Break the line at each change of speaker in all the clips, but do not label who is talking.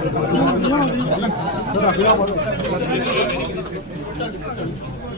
Thank you.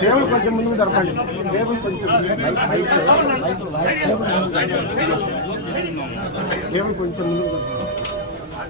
Table కొంచెం ముందుకు జరపండి. Table కొంచెం టేబుల్ కొంచెం ముందుకు జరపండి.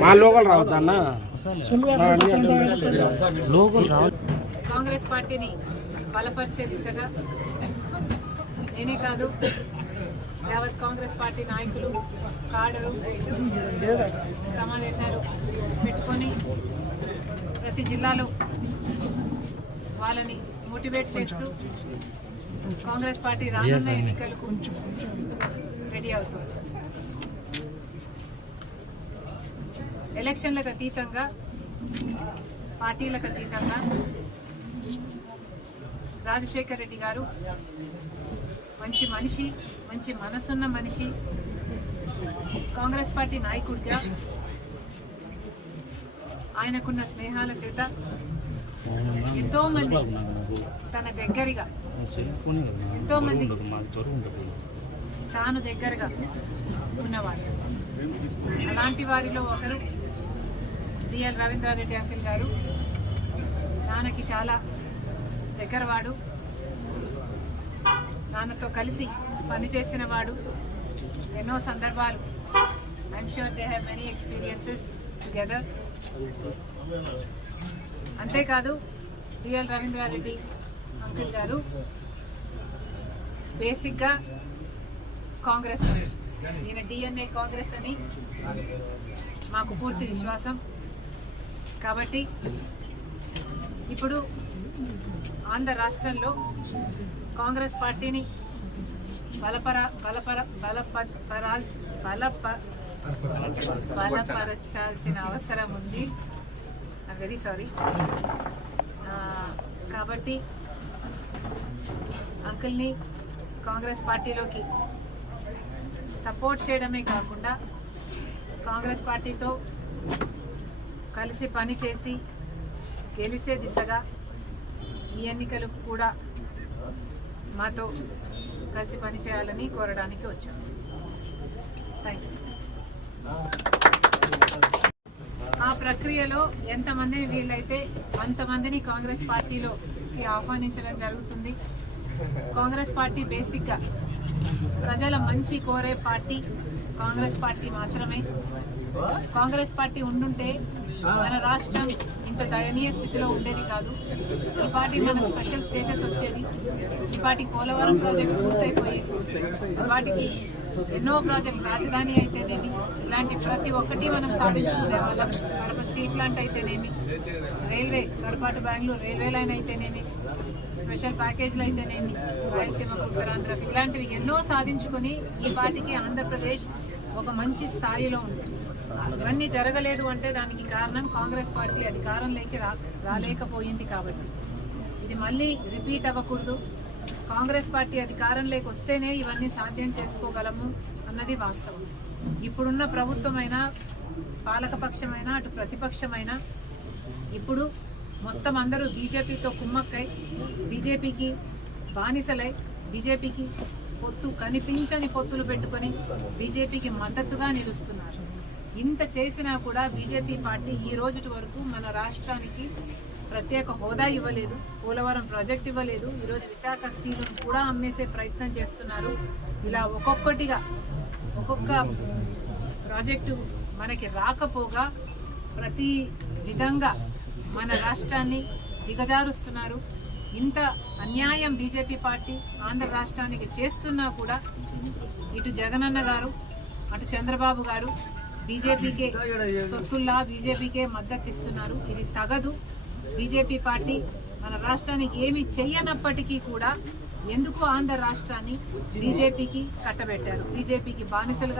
మా లోకల్ రావద్దన్నా
కాంగ్రెస్ పార్టీని బలపరిచే దిశగా నేనే కాదు యావత్ కాంగ్రెస్ పార్టీ నాయకులు కాడరు సమావేశాలు పెట్టుకొని ప్రతి జిల్లాలో వాళ్ళని మోటివేట్ చేస్తూ కాంగ్రెస్ పార్టీ రానున్న ఎన్నికలకు రెడీ అవుతుంది. ఎలక్షన్లకు అతీతంగా పార్టీలకు అతీతంగా రాజశేఖర్ రెడ్డి గారు మంచి మనిషి మంచి మనసున్న మనిషి కాంగ్రెస్ పార్టీ నాయకుడిగా ఆయనకున్న స్నేహాల చేత ఎంతో మంది తన దగ్గరగా ఎంతో మంది తాను దగ్గరగా ఉన్నవారు అలాంటి వారిలో ఒకరు డిఎల్ రవీంద్రారెడ్డి అంకిల్ గారు. నాన్నకి చాలా దగ్గరవాడు. నాన్నతో కలిసి పనిచేసిన వాడు. ఎన్నో సందర్భాలు. I'm sure they have many experiences together అంతేకాదు డిఎల్ రవీంద్రారెడ్డి అంకిల్ గారు బేసిక్గా కాంగ్రెస్ నేను ఈయన డిఎన్ఏ కాంగ్రెస్ అని మాకు పూర్తి విశ్వాసం. కాబట్టి ఇప్పుడు ఆంధ్ర రాష్ట్రంలో కాంగ్రెస్ పార్టీని బలపర బలపర బలపరా బలప బలపరచాల్సిన అవసరం ఉంది. వెరీ సారీ కాబట్టి అంకుల్ని కాంగ్రెస్ పార్టీలోకి సపోర్ట్ చేయడమే కాకుండా కాంగ్రెస్ పార్టీతో కలిసి పనిచేసి గెలిచే దిశగా ఈ ఎన్నికలు కూడా మాతో కలిసి పనిచేయాలని కోరడానికి వచ్చాం. థ్యాంక్ యూ ఆ ప్రక్రియలో ఎంతమందిని వీలైతే అంతమందిని కాంగ్రెస్ పార్టీలోకి ఆహ్వానించడం జరుగుతుంది. కాంగ్రెస్ పార్టీ బేసిక్గా ప్రజల మంచి కోరే పార్టీ కాంగ్రెస్ పార్టీ మాత్రమే. కాంగ్రెస్ పార్టీ ఉండుంటే మన రాష్ట్రం ఇంత దయనీయ స్థితిలో ఉండేది కాదు. ఈ పార్టీ మనకు స్పెషల్ స్టేటస్ వచ్చేది. ఈ పార్టీ పోలవరం ప్రాజెక్ట్ పూర్తయిపోయేది. ఈ పార్టీకి ఎన్నో ప్రాజెక్ట్ రాజధాని అయితేనేమి ఇలాంటి ప్రతి ఒక్కటి మనం సాధించుకునే వాళ్ళం. కడప స్టీల్ ప్లాంట్ అయితేనేమి railway Kadapa to Bengaluru railway line అయితేనేమి స్పెషల్ ప్యాకేజీలు అయితేనేమి రాయలసీమ ఉత్తరాంధ్ర ఇలాంటివి ఎన్నో సాధించుకొని ఈ పార్టీకి ఆంధ్రప్రదేశ్ ఒక మంచి స్థాయిలో ఉంది. ఇవన్నీ జరగలేదు అంటే దానికి కారణం కాంగ్రెస్ పార్టీ అధికారంలోకి రా రాలేకపోయింది కాబట్టి. ఇది మళ్ళీ రిపీట్ అవ్వకూడదు. కాంగ్రెస్ పార్టీ అధికారంలోకి వస్తేనే ఇవన్నీ సాధ్యం చేసుకోగలము అన్నది వాస్తవం. ఇప్పుడున్న ప్రభుత్వమైన పాలకపక్షమైన అటు ప్రతిపక్షమైన ఇప్పుడు మొత్తం అందరూ బీజేపీతో కుమ్మక్కై బీజేపీకి బానిసలై బీజేపీకి పొత్తు కనిపించని పొత్తులు పెట్టుకొని బీజేపీకి మద్దతుగా నిలుస్తున్నారు. ఇంత చేసినా కూడా బీజేపీ పార్టీ ఈ రోజుటి వరకు మన రాష్ట్రానికి ప్రత్యేక హోదా ఇవ్వలేదు. పోలవరం ప్రాజెక్ట్ ఇవ్వలేదు. ఈరోజు విశాఖ స్టీలును కూడా అమ్మేసే ప్రయత్నం చేస్తున్నారు. ఇలా ఒక్కొక్కటిగా ఒక్కొక్క ప్రాజెక్టు మనకి రాకపోగా ప్రతి విధంగా మన రాష్ట్రాన్ని దిగజారుస్తున్నారు. ఇంత అన్యాయం బీజేపీ పార్టీ ఆంధ్ర రాష్ట్రానికి చేస్తున్నా కూడా ఇటు జగనన్న గారు అటు చంద్రబాబు గారు బీజేపీకే తొత్తుల్లా బీజేపీకే మద్దతు ఇస్తున్నారు ఇది తగదు. బీజేపీ పార్టీ మన రాష్ట్రానికి ఏమి చెయ్యనప్పటికీ కూడా ఎందుకు ఆంధ్ర రాష్ట్రాన్ని బీజేపీకి కట్టబెట్టారు? బీజేపీకి బానిసలుగా